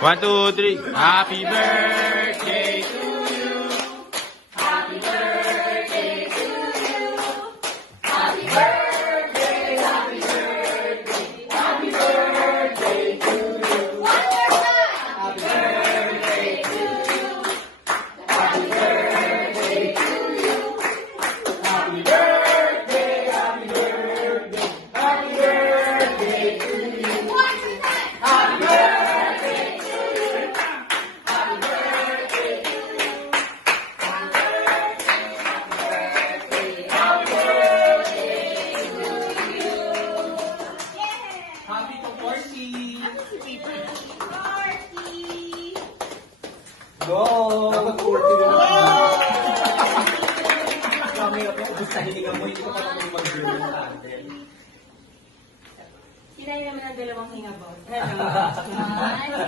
1, 2, 3. Happy birthday to you. Happy birthday to you. Happy birthday, happy birthday, happy birthday to you. One more time. Happy birthday to you. Happy birthday to you. Happy birthday, happy birthday, happy birthday to you. One more time. Happy birthday to you. Happy birthday to you. Happy to 40! Go! Dapat 40 na lang. Kami ako, basta hininga mo, hindi ko pa naman mag-girl sa atin. Sila naman ang dalawang hinga, boss. Hello.